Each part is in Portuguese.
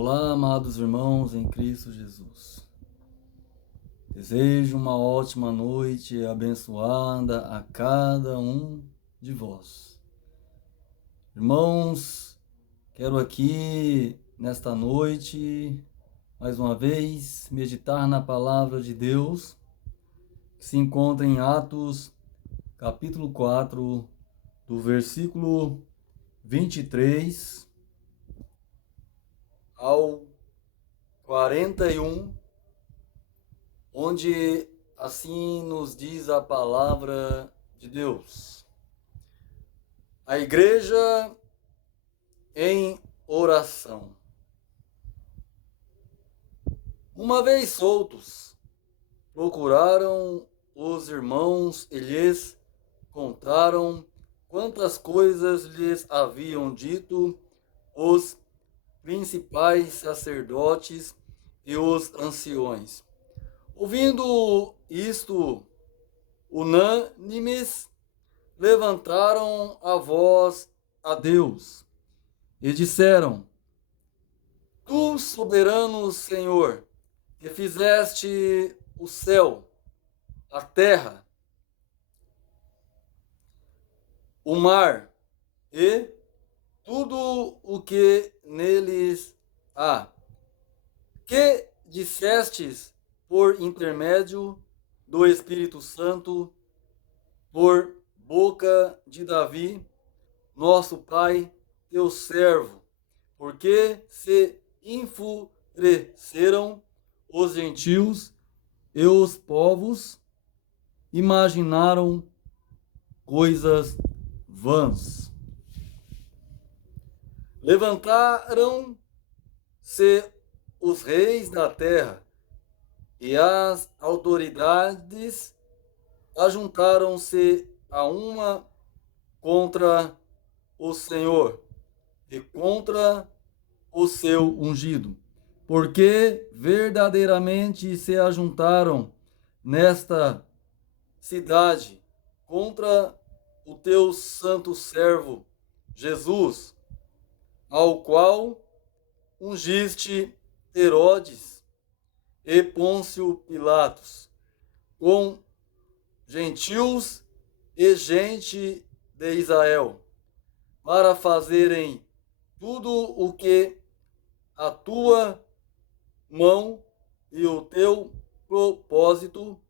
Olá, amados irmãos em Cristo Jesus. Desejo uma ótima noite abençoada a cada um de vós. Irmãos, quero aqui nesta noite, mais uma vez, meditar na palavra de Deus, que se encontra em Atos, capítulo 4, do versículo 23 ao 41, onde assim nos diz a palavra de Deus. A igreja em oração. Uma vez soltos, procuraram os irmãos e lhes contaram quantas coisas lhes haviam dito os principais sacerdotes e os anciões. Ouvindo isto, unânimes, levantaram a voz a Deus e disseram: Tu, soberano Senhor, que fizeste o céu, a terra, o mar e tudo o que neles há, que dissestes por intermédio do Espírito Santo, por boca de Davi, nosso pai, teu servo, porque se enfureceram os gentios e os povos, imaginaram coisas vãs. Levantaram-se os reis da terra e as autoridades ajuntaram-se a uma contra o Senhor e contra o seu ungido, porque verdadeiramente se ajuntaram nesta cidade contra o teu santo servo Jesus, ao qual ungiste Herodes e Pôncio Pilatos, com gentios e gente de Israel, para fazerem tudo o que a tua mão e o teu propósito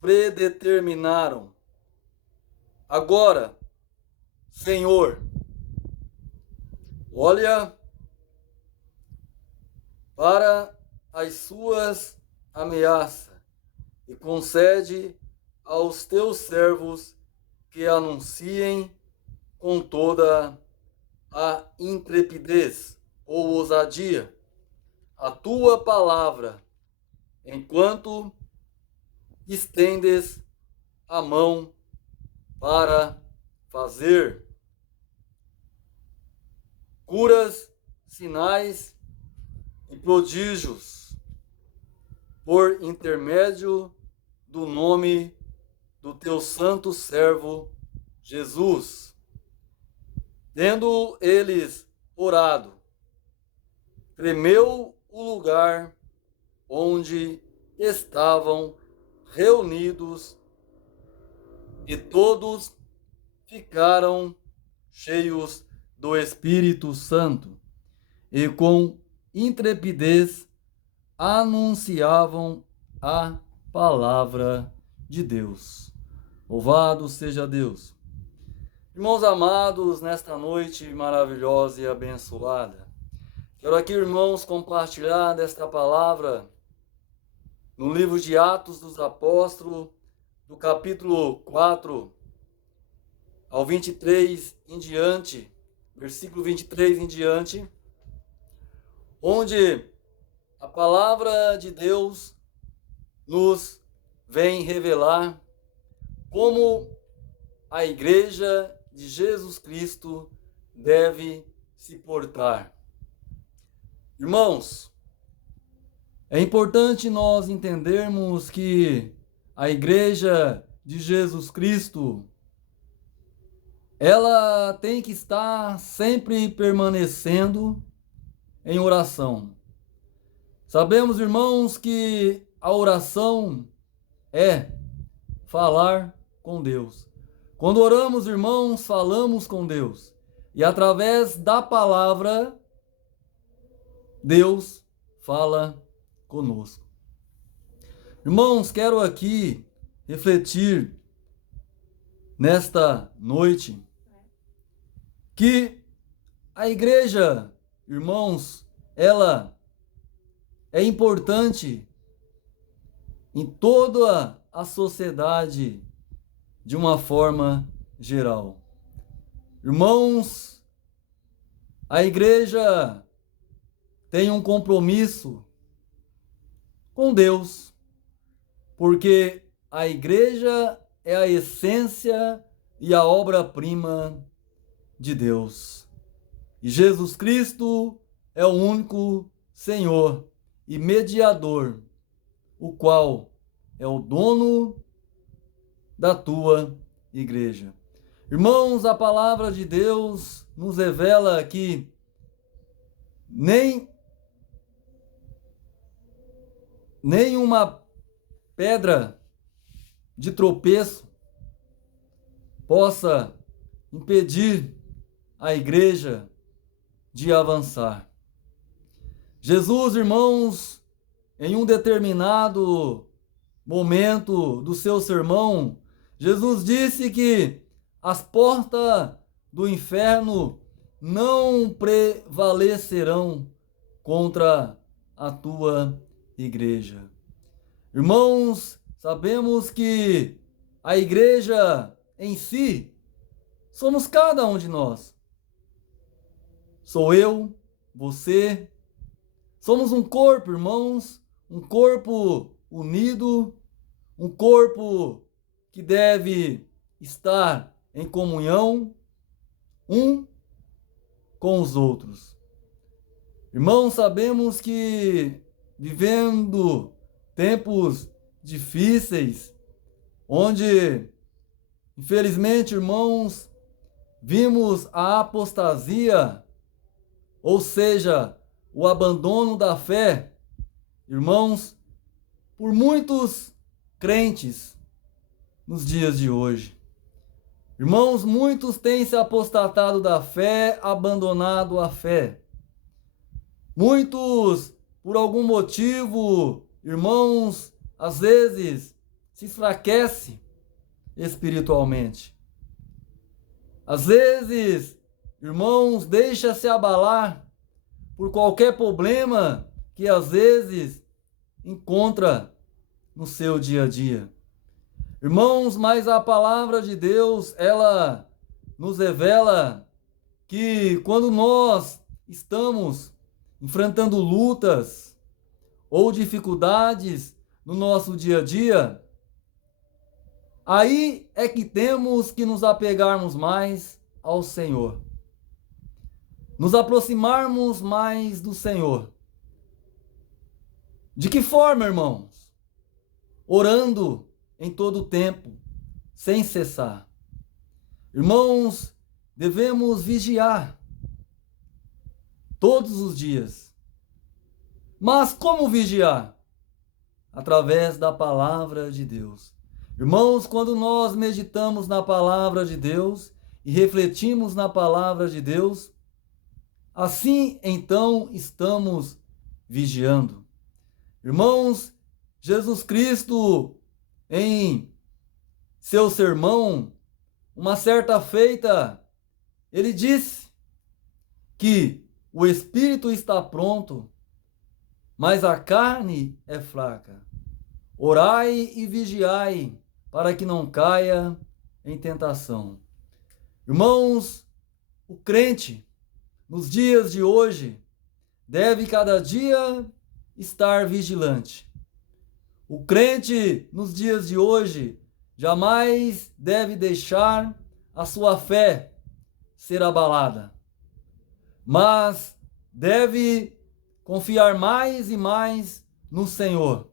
predeterminaram. Agora, Senhor, olha para as suas ameaças e concede aos teus servos que anunciem com toda a intrepidez ou ousadia a tua palavra, enquanto estendes a mão para fazer curas, sinais e prodígios por intermédio do nome do teu santo servo Jesus. Tendo eles orado, tremeu o lugar onde estavam reunidos e todos ficaram cheios do Espírito Santo e com intrepidez anunciavam a palavra de Deus. Louvado seja Deus. Irmãos amados, nesta noite maravilhosa e abençoada, quero aqui, irmãos, compartilhar desta palavra no livro de Atos dos Apóstolos, do capítulo 4 ao 23 em diante, versículo 23 em diante, onde a palavra de Deus nos vem revelar como a igreja de Jesus Cristo deve se portar. Irmãos, é importante nós entendermos que a igreja de Jesus Cristo, ela tem que estar sempre permanecendo em oração. Sabemos, irmãos, que a oração é falar com Deus. Quando oramos, irmãos, falamos com Deus. E através da palavra, Deus fala conosco. Irmãos, quero aqui refletir nesta noite que a igreja, irmãos, ela é importante em toda a sociedade de uma forma geral. Irmãos, a igreja tem um compromisso com Deus, porque a igreja é a essência e a obra-prima de Deus. E Jesus Cristo é o único Senhor e mediador, o qual é o dono da tua igreja. Irmãos, a palavra de Deus nos revela que nem uma pedra de tropeço possa impedir a igreja de avançar. Jesus, irmãos, em um determinado momento do seu sermão, Jesus disse que as portas do inferno não prevalecerão contra a tua igreja. Irmãos, sabemos que a igreja em si somos cada um de nós. Sou eu, você. Somos um corpo, irmãos, um corpo unido, um corpo que deve estar em comunhão um com os outros. Irmãos, sabemos que vivendo tempos difíceis, onde, infelizmente, irmãos, vimos a apostasia, ou seja, o abandono da fé, irmãos, por muitos crentes nos dias de hoje. Irmãos, muitos têm se apostatado da fé, abandonado a fé. Muitos, por algum motivo, irmãos, às vezes se enfraquecem espiritualmente. Às vezes, irmãos, deixa-se abalar por qualquer problema que às vezes encontra no seu dia a dia. Irmãos, mas a palavra de Deus, ela nos revela que quando nós estamos enfrentando lutas ou dificuldades no nosso dia a dia, aí é que temos que nos apegarmos mais ao Senhor. Nos aproximarmos mais do Senhor. De que forma, irmãos? Orando em todo o tempo, sem cessar. Irmãos, devemos vigiar todos os dias. Mas como vigiar? Através da palavra de Deus. Irmãos, quando nós meditamos na palavra de Deus e refletimos na palavra de Deus, assim então estamos vigiando. Irmãos, Jesus Cristo, em seu sermão, uma certa feita, ele disse que o espírito está pronto, mas a carne é fraca. Orai e vigiai, para que não caia em tentação. Irmãos, o crente, nos dias de hoje, deve cada dia estar vigilante. O crente, nos dias de hoje, jamais deve deixar a sua fé ser abalada, mas deve confiar mais e mais no Senhor.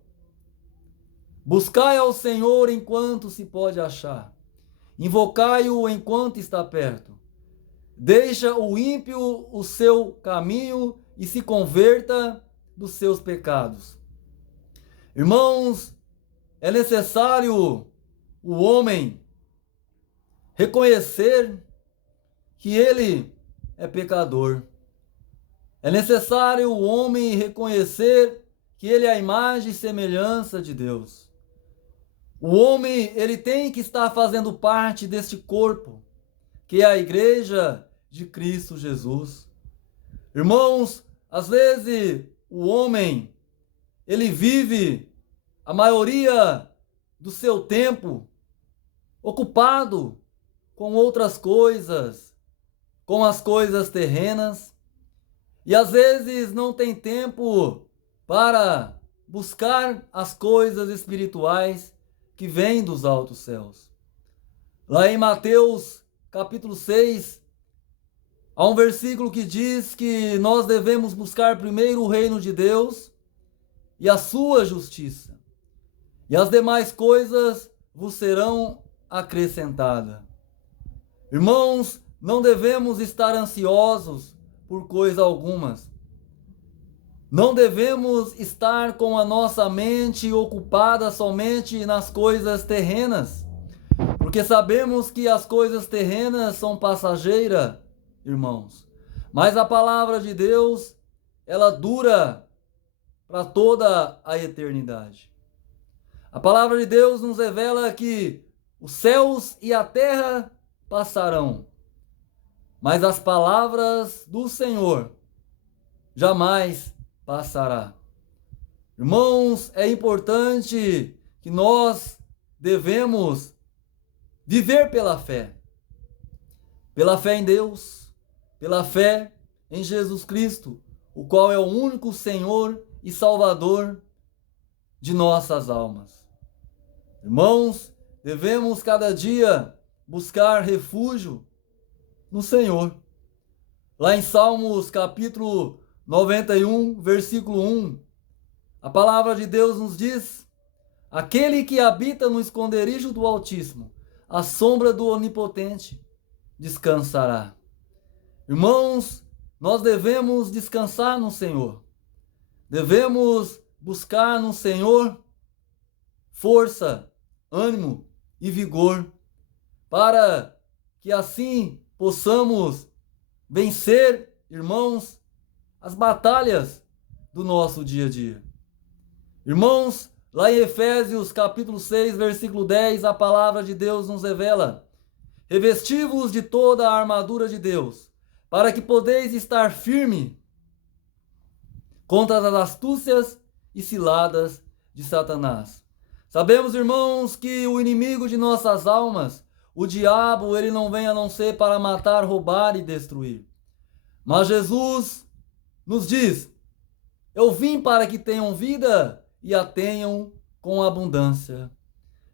Buscai ao Senhor enquanto se pode achar. Invocai-o enquanto está perto. Deixa o ímpio o seu caminho e se converta dos seus pecados. Irmãos, é necessário o homem reconhecer que ele é pecador. É necessário o homem reconhecer que ele é a imagem e semelhança de Deus. O homem, ele tem que estar fazendo parte deste corpo, que é a igreja de Cristo Jesus. Irmãos, às vezes o homem, ele vive a maioria do seu tempo ocupado com outras coisas, com as coisas terrenas, e às vezes não tem tempo para buscar as coisas espirituais que vêm dos altos céus. Lá em Mateus capítulo 6, há um versículo que diz que nós devemos buscar primeiro o reino de Deus e a sua justiça, e as demais coisas vos serão acrescentadas. Irmãos, não devemos estar ansiosos por coisa algumas. Não devemos estar com a nossa mente ocupada somente nas coisas terrenas, porque sabemos que as coisas terrenas são passageiras, irmãos. Mas a palavra de Deus, ela dura para toda a eternidade. A palavra de Deus nos revela que os céus e a terra passarão, mas as palavras do Senhor jamais passará. Irmãos, é importante que nós devemos viver pela fé em Deus, pela fé em Jesus Cristo, o qual é o único Senhor e Salvador de nossas almas. Irmãos, devemos cada dia buscar refúgio no Senhor. Lá em Salmos capítulo 91, versículo 1, a palavra de Deus nos diz: aquele que habita no esconderijo do Altíssimo, à sombra do Onipotente, descansará. Irmãos, nós devemos descansar no Senhor. Devemos buscar no Senhor força, ânimo e vigor, para que assim possamos vencer, irmãos, as batalhas do nosso dia a dia. Irmãos, lá em Efésios capítulo 6, versículo 10, a palavra de Deus nos revela: revesti-vos de toda a armadura de Deus, para que podeis estar firme contra as astúcias e ciladas de Satanás. Sabemos, irmãos, que o inimigo de nossas almas, o diabo, ele não vem a não ser para matar, roubar e destruir. Mas Jesus nos diz: eu vim para que tenham vida e a tenham com abundância.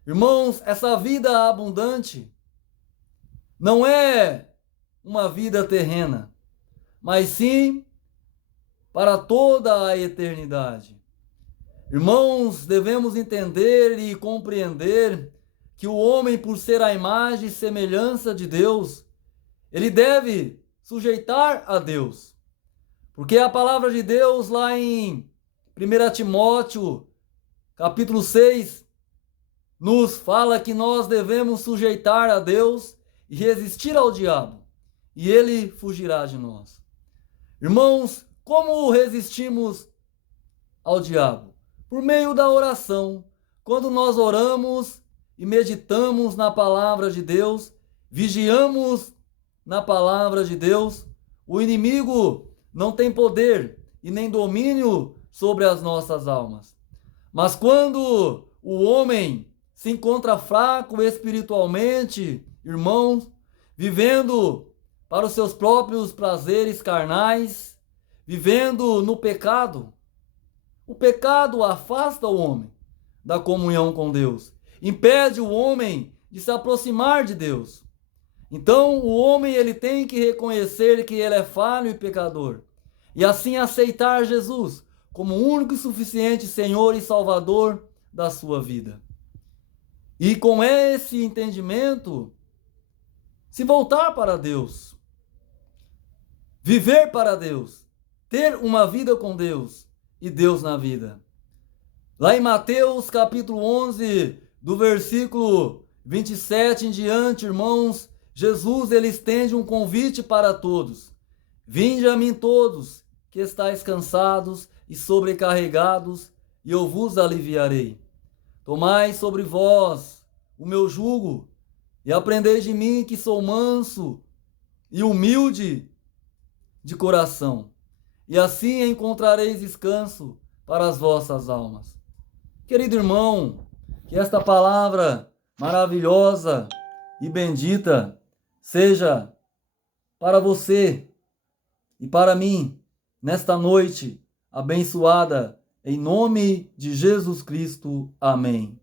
Irmãos, essa vida abundante não é uma vida terrena, mas sim para toda a eternidade. Irmãos, devemos entender e compreender que o homem, por ser a imagem e semelhança de Deus, ele deve sujeitar a Deus. Porque a palavra de Deus lá em 1 Timóteo, capítulo 6, nos fala que nós devemos sujeitar a Deus e resistir ao diabo, e ele fugirá de nós. Irmãos, como resistimos ao diabo? Por meio da oração. Quando nós oramos e meditamos na palavra de Deus, vigiamos na palavra de Deus, o inimigo não tem poder e nem domínio sobre as nossas almas. Mas quando o homem se encontra fraco espiritualmente, irmãos, vivendo para os seus próprios prazeres carnais, vivendo no pecado, o pecado afasta o homem da comunhão com Deus, impede o homem de se aproximar de Deus. Então o homem, ele tem que reconhecer que ele é falho e pecador, e assim aceitar Jesus como o único e suficiente Senhor e Salvador da sua vida. E com esse entendimento, se voltar para Deus, viver para Deus, ter uma vida com Deus e Deus na vida. Lá em Mateus capítulo 11, do versículo 27 em diante, irmãos, Jesus ele estende um convite para todos. Vinde a mim todos, que estáis cansados e sobrecarregados, e eu vos aliviarei. Tomai sobre vós o meu jugo, e aprendei de mim, que sou manso e humilde de coração, e assim encontrareis descanso para as vossas almas. Querido irmão, que esta palavra maravilhosa e bendita seja para você e para mim nesta noite abençoada, em nome de Jesus Cristo. Amém.